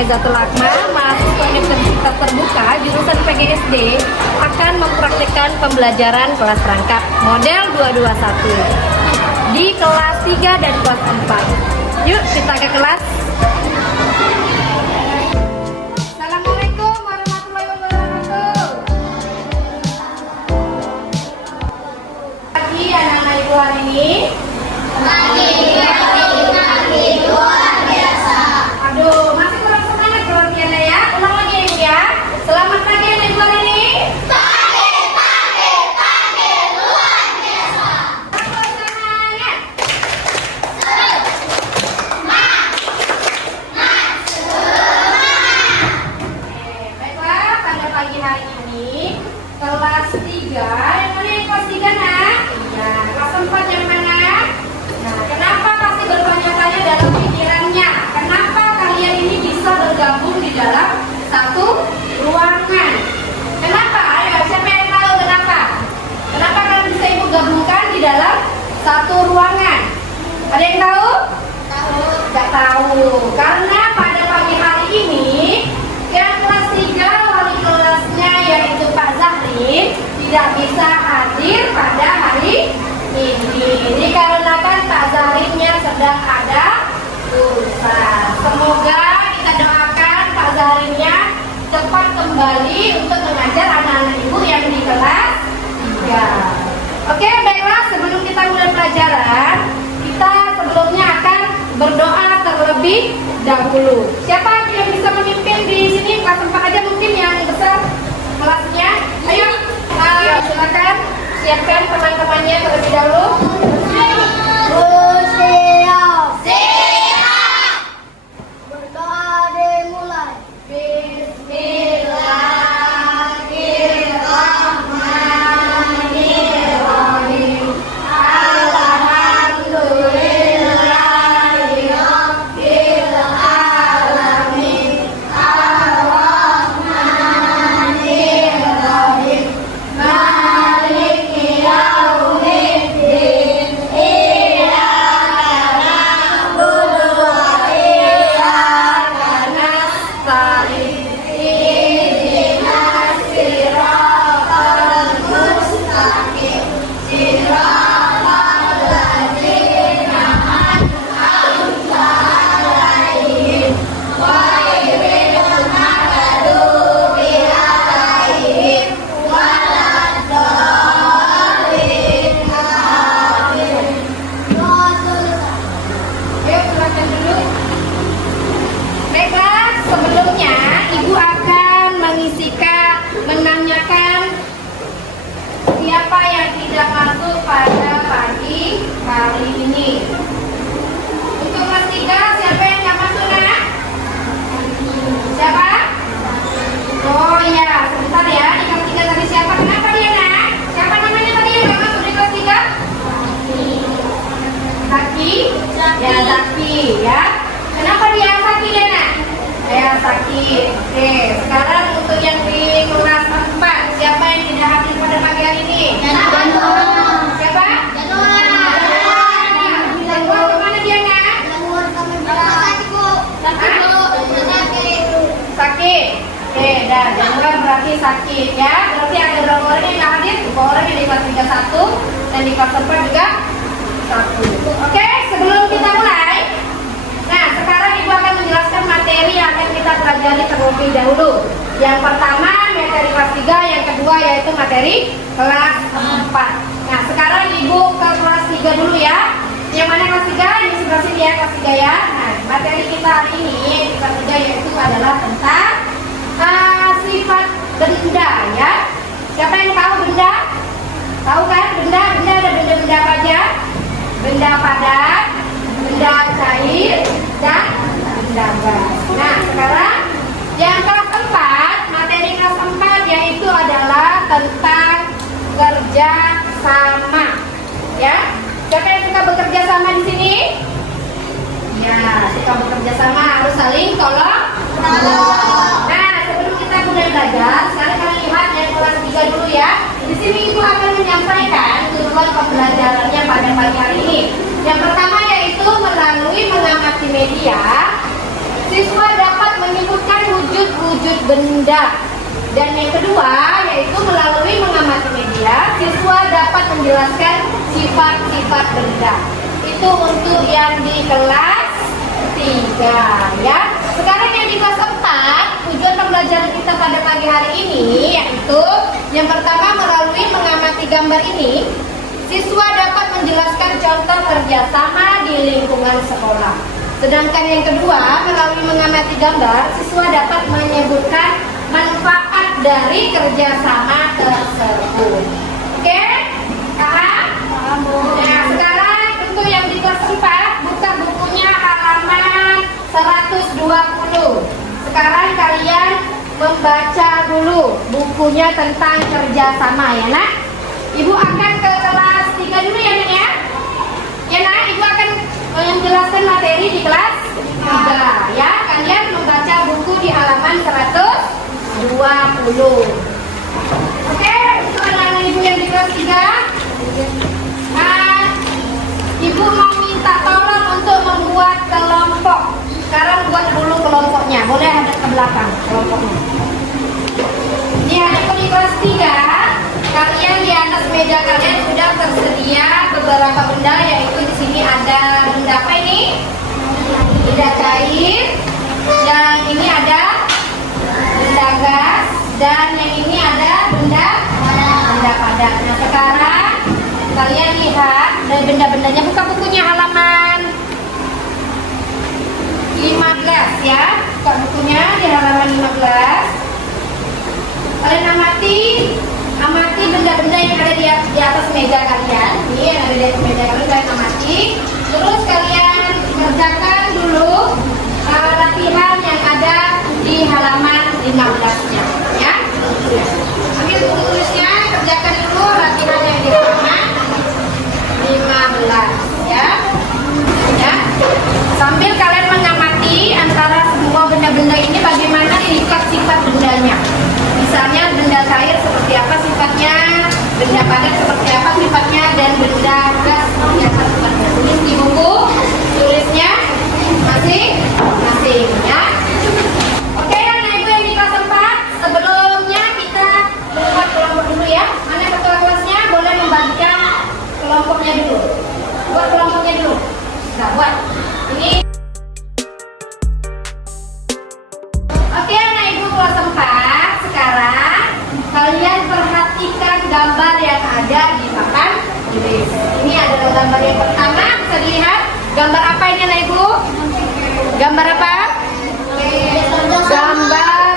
Maizatul Akmal, mahasiswa Universitas Terbuka jurusan PGSD akan mempraktikkan pembelajaran kelas rangkap model 221 di kelas 3 dan kelas 4. Yuk kita ke kelas. Assalamualaikum warahmatullahi wabarakatuh. Pagi anak-anak ibu hari ini. Aduh, masih kurang semangat keluarganya ya. Ulang lagi ya ibu ya. Selamat pagi anak ibu hari ini. Pagi, luar biasa. Semangat. Baiklah, pada pagi hari ini kelas 3, yang mana yang kelas 3 nak? Iya, kelas 4 yang mana? Nah, kenapa pasti bertanya-tanya dalam pikirannya? Kenapa kalian ini bisa bergabung di dalam satu ruangan? Kenapa? Ayo, siapa yang tahu kenapa? Kenapa kalian bisa ibu gabungkan di dalam satu ruangan? Ada yang tahu? Tidak tahu. Karena pada pagi hari ini yang kelas 3 wali kelasnya yaitu Pak Zahrin tidak bisa hadir pada hari ini. Dikarenakan Pak Zahrinnya sedang ada urusan. Semoga kita doakan Pak Zahrinnya cepat kembali untuk mengajar anak-anak ibu yang di kelas 3. Oke, baiklah, sebelum kita mulai pelajaran, kita sebelumnya akan berdoa terlebih dahulu. Siapa yang bisa memimpin di sini? Kelas 4 aja mungkin yang besar kelasnya. Ayo, silakan siapkan teman-temannya terlebih dahulu. Berdoa dimulai. Bismillahirrahmanirrahim. Alhamdulillahirabbil alamin. Arrahmanirrahim. Maliki yaumiddin. Iyyaka na'budu wa iyyaka nasta'in. Ihdinas siratal mustaqim. Siratal ladzina an'amta 'alaihim ghairil maghdubi 'alaihim waladdallin. Amin. Ayo silakan dulu. Baiklah, sebelumnya ibu akan menanyakan siapa yang tidak masuk pada pagi hari ini. Untuk kelas 3, siapa yang nggak masuk nak? Siapa? Oh iya, sebentar ya. Di kelas 3 tadi siapa? Kenapa dia nak? Siapa namanya tadi yang nggak masuk di kelas 3? Zaki? Ya, Zaki ya. Kenapa dia Zaki dia nak? Ya, Zaki. Oke, sekarang untuk yang di kelas 4, siapa yang tidak hadir pada pagi hari ini? Siapa? Januar kemana dia nak? Sakit. Oke, dah. Januar berarti sakit ya. Berarti ada berapa orang yang nggak hadir? 2 orang yang di kelas 3 1 dan di kelas 4 juga 1. Oke, sebelum kita mulai, nah sekarang ibu akan menjelaskan materi yang akan kita pelajari terlebih dahulu. Yang pertama materi kelas 3, yang kedua yaitu materi kelas 4. Nah sekarang ibu ke kelas 3 dulu ya. Yang mana kelas 3? Di sebelah sini ya, kelas 3 ya. Nah materi kita hari ini di kelas 3 yaitu adalah tentang sifat benda ya. Siapa yang tahu benda? Tahu kan benda? Benda ada benda-benda apa aja? Benda padat, benda cair, dan benda gas. Nah sekarang yang kelas 4, materi kelas 4 yaitu adalah tentang kerja sama ya. Siapa yang suka bekerja sama di sini? Ya, suka bekerja sama, harus saling tolong. Nah, sebelum kita mulai belajar, sekarang kalian lihat yang kelas 3 dulu ya. Di sini ibu akan menyampaikan tujuan pembelajarannya pada pagi hari ini. Yang pertama yaitu melalui mengamati media, siswa dapat menyimpulkan wujud benda. Dan yang kedua yaitu melalui mengamati media, siswa dapat menjelaskan sifat-sifat benda. Itu untuk yang di kelas 3 ya. Sekarang yang di kelas 4, tujuan pembelajaran kita pada pagi hari ini yaitu yang pertama, melalui mengamati gambar ini, siswa dapat menjelaskan contoh kerjasama di lingkungan sekolah. Sedangkan yang kedua, melalui mengamati gambar, siswa dapat menyebutkan manfaat dari kerjasama tersebut. Oke? Paham? Nah, sekarang untuk yang di kelas 4, buka bukunya halaman 120. Sekarang kalian membaca dulu bukunya tentang kerjasama ya nak. Ibu akan ke kelas 3 dulu ya nak ya. Ya nak, ibu akan menjelaskan materi di kelas 3 ya. Kalian membaca buku di halaman 120. Oke, untuk anak-anak ibu yang di kelas 3, ibu mau minta tolong untuk membuat kelompok. Sekarang buat dulu kelompoknya. Boleh hadap ke belakang kelompoknya. Di hadap di kelas 3, kalian di atas meja kalian sudah tersedia beberapa benda, yaitu di sini ada benda apa ini? Benda cair. Yang ini ada benda gas, dan yang ini ada benda padat. Nah, sekarang kalian lihat dari benda-bendanya, buka bukunya halaman 15 ya. Buka bukunya di halaman 15. Kalian amati benda-benda yang ada di atas meja kalian. Ini yang ada di atas meja kalian amati. Terus kalian kerjakan dulu latihan yang ada di halaman 15-nya ya. Ambil buku tulisnya, kerjakan dulu latihan yang di halaman 15 ya. Ya. Sambil kalian mengamati antara semua benda-benda ini bagaimana sifat-sifat bendanya. Misalnya benda cair seperti apa sifatnya, benda padat seperti apa sifatnya, dan benda gas seperti apa sifatnya. Tulis di buku, tulisnya masing-masing ya. Oke, anak ibu yang di kelas 4, sebelumnya kita membuat kelompok dulu ya. Mana ketua kelasnya boleh membagikan kelompoknya dulu. Buat kelompoknya dulu. Nah, buat. Ini. Oke, anak ibu kelas 4, sekarang kalian perhatikan gambar yang ada di papan tulis. Ini adalah gambar yang pertama, bisa dilihat. Gambar apa ini anak ibu? Gambar apa? Gambar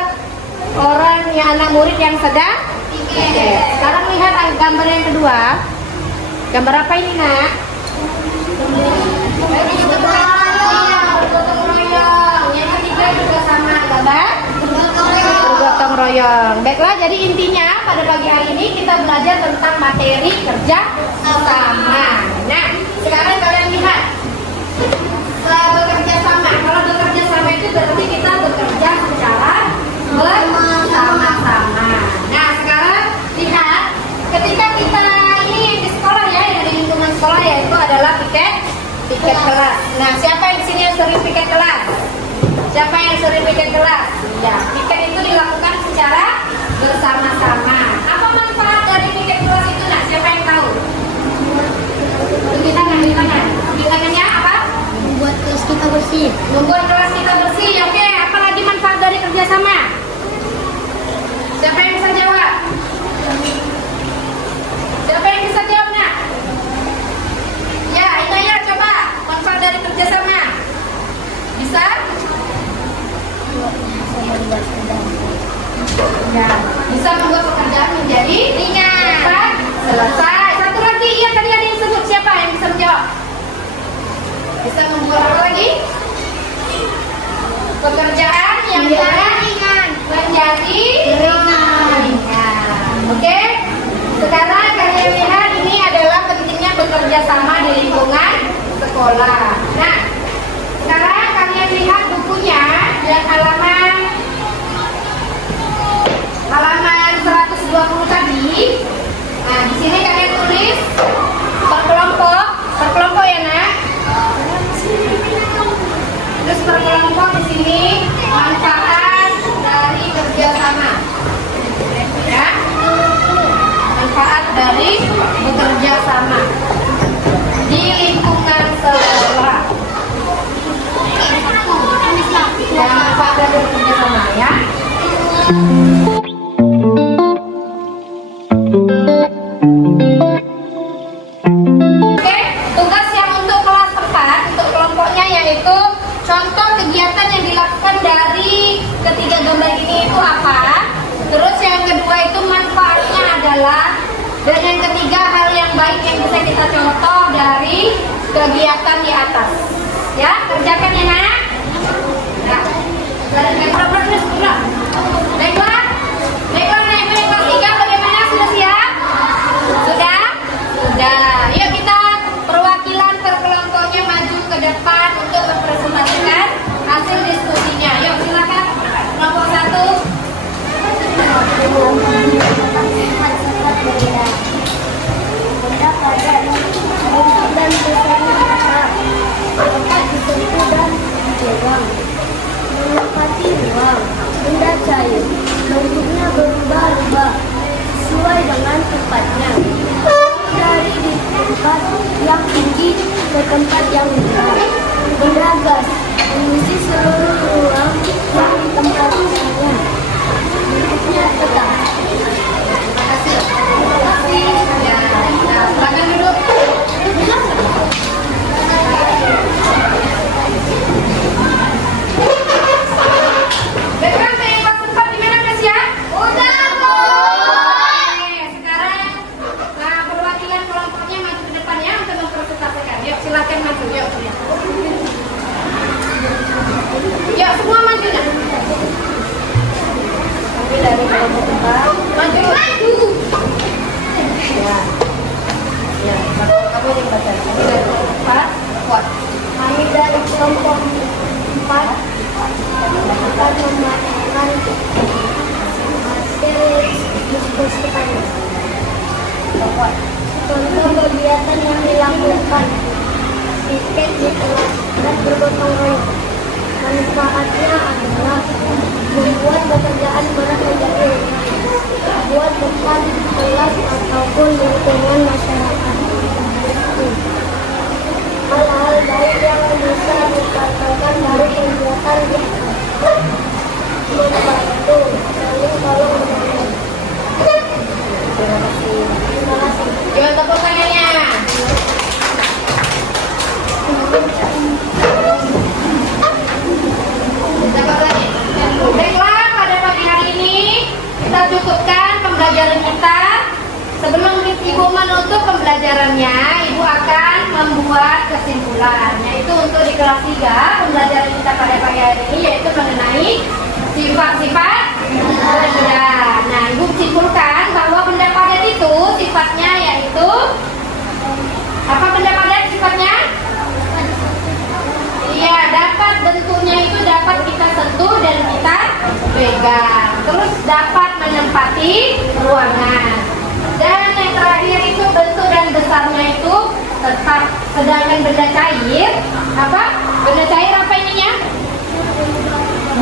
orang yang anak murid yang sedang. Oke. Sekarang lihat gambar yang kedua. Gambar apa ini nak? Bergotong royong. Yang ketiga juga sama, gambar bergotong royong. Baiklah, jadi intinya pada pagi hari ini kita belajar tentang materi kerja sama. Nah, sekarang kalian lihat bekerja sama. Kalau bekerja sama itu berarti kita bekerja secara bersama-sama. Nah, sekarang lihat ketika kita ini di sekolah ya, yang di lingkungan sekolah, yaitu adalah piket kelas. Nah, siapa yang di sini yang sering piket kelas? Siapa yang sering piket kelas? Ya, piket itu dilakukan secara bersama-sama. Apa manfaat dari piket kelas itu? Nah, siapa yang tahu? Tunjukkan tangannya apa? Membuat kelas kita bersih. Membuat kelas kita bersih. Oke, apalagi manfaat dari kerjasama? Siapa yang bisa jawab? Siapa yang bisa jawab nak? Ya, itu ya, coba manfaat dari kerjasama. Bisa? Ya, bisa membuat pekerjaan menjadi ringan. Cepat selesai. Satu lagi, iya tadi ada yang sebut. Siapa yang bisa menjawab? Bisa membuat apa lagi? Pekerjaan yang ringan menjadi ringan. Oke? Sekarang kalian lihat ini adalah pentingnya bekerja sama di lingkungan sekolah. Nah, sekarang kalian lihat bukunya yang halaman 120 tadi. Nah, di sini kalian tulis per kelompok ya nak. Terus per kelompok di sini manfaat Oke, tugas yang untuk kelas 4 untuk kelompoknya yaitu contoh kegiatan yang dilakukan dari ketiga gambar ini itu apa. Terus yang kedua itu manfaatnya adalah, dan yang ketiga hal yang baik yang bisa kita contoh dari kegiatan di atas. Ya, kerjakan ya nak. Nah, baiklah, naik kelas 3 bagaimana, sudah siap? Sudah? Sudah. Yuk kita perwakilan per kelompoknya maju ke depan untuk mempresentasikan hasil diskusinya. Yuk silakan kelompok 1. Benda pada bentuk dan besarnya besar, dapat disentuh dan dipegang, menempati ruang. Benda cair, bentuknya berubah-ubah sesuai dengan tempatnya, dari di tempat yang tinggi ke tempat yang rendah. Benda gas, mengisi seluruh ruang yang ditempatinya, bentuknya tetap. Ya, silakan duduk. Baiklah, saya kelas 4 di mana guys ya? Udah, Bu. Oke, sekarang perwakilan kelompoknya maju ke depan ya untuk mempresentasikan. Yuk, silakan maju. Yuk. Yuk, semua maju ya. Tapi dari kelompok 4 maju. Ya, kamu yang baca. Kami dari kelompok 4 kuat. Kami dari kelompok 4 akan memainkan materi diskusi kami. Contoh kegiatan yang dilakukan, tiket di kelas dan bergotong royong. Manfaatnya adalah membuat pekerjaan berat menjadi ringan, buat bekal kelas ataupun lingkungan masyarakat. Hal-hal baik yang bisa dikatakan dari kegiatan di membantu saling tolong menolong. Terima kasih. Terima kasih. Coba tepuk tangannya. Baiklah, pada pagi hari ini kita cukupkan pembelajaran kita. Sebelum Ibu menutup pembelajarannya, Ibu akan membuat kesimpulan, yaitu untuk di kelas 3 pembelajaran kita pada pagi hari ini yaitu mengenai sifat-sifat benda. Nah, Ibu simpulkan bahwa benda padat itu sifatnya yaitu apa? Benda padat sifatnya? Iya, dapat bentuknya itu dapat kita sentuh dan kita pegang. Terus dapat menempati ruangan. Dan yang terakhir itu bentuk dan besarnya itu tetap. Sedangkan benda cair, apa? Benda cair apa ininya?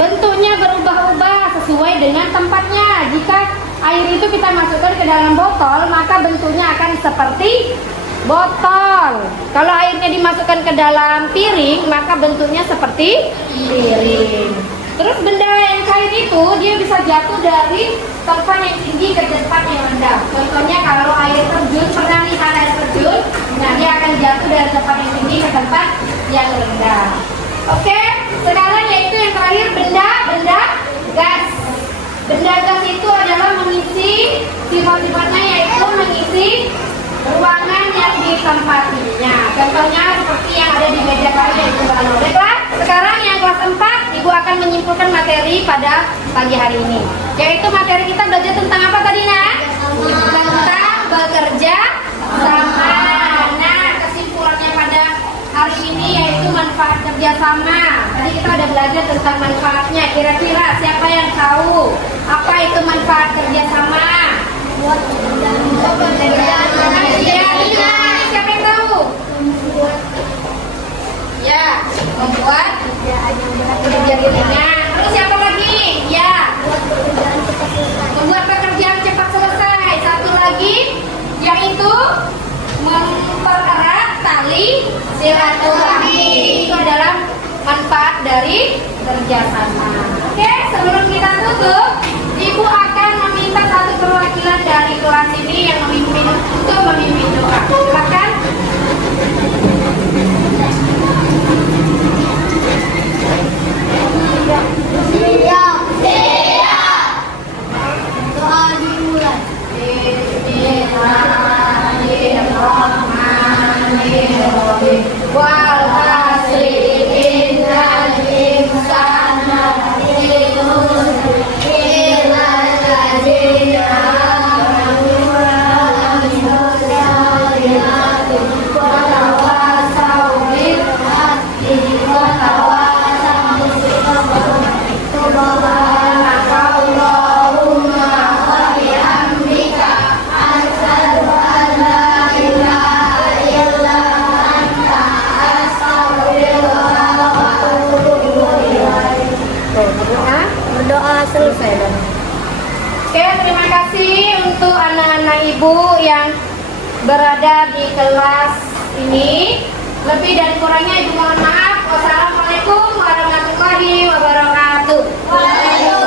Bentuknya berubah-ubah sesuai dengan tempatnya. Jika air itu kita masukkan ke dalam botol, maka bentuknya akan seperti botol. Kalau airnya dimasukkan ke dalam piring, maka bentuknya seperti piring. Terus benda yang cair itu dia bisa jatuh dari tempat yang tinggi ke tempat yang rendah. Contohnya kalau air terjun, pernah lihat air terjun, nah dia akan jatuh dari tempat yang tinggi ke tempat yang rendah. Oke, sekarang yaitu yang terakhir benda gas. Benda gas itu adalah mengisi sifat-sifatnya yaitu mengisi ruangan yang ditempatinya. Contohnya seperti yang ada di meja kalian itu. Baiklah, sekarang yang kelas 4 Ibu akan menyimpulkan materi pada pagi hari ini. Yaitu materi kita belajar tentang apa tadi, Nak? Tentang bekerja sama. Nah, kesimpulannya pada hari ini yaitu manfaat kerjasama. Tadi kita udah belajar tentang manfaatnya. Kira-kira siapa yang tahu apa itu manfaat kerjasama? Buat pekerjaan siapa yang tahu? Ya, membuat pekerjaan ringan. Terus siapa lagi? Ya, membuat pekerjaan cepat selesai. Satu lagi yaitu mempererat tali silaturahmi. Itu adalah manfaat dari kerjasama. Oke, sebelum kita tutup, ibu yang berada di kelas ini. Lebih dan kurangnya ibu mohon maaf. Wassalamualaikum warahmatullahi wabarakatuh.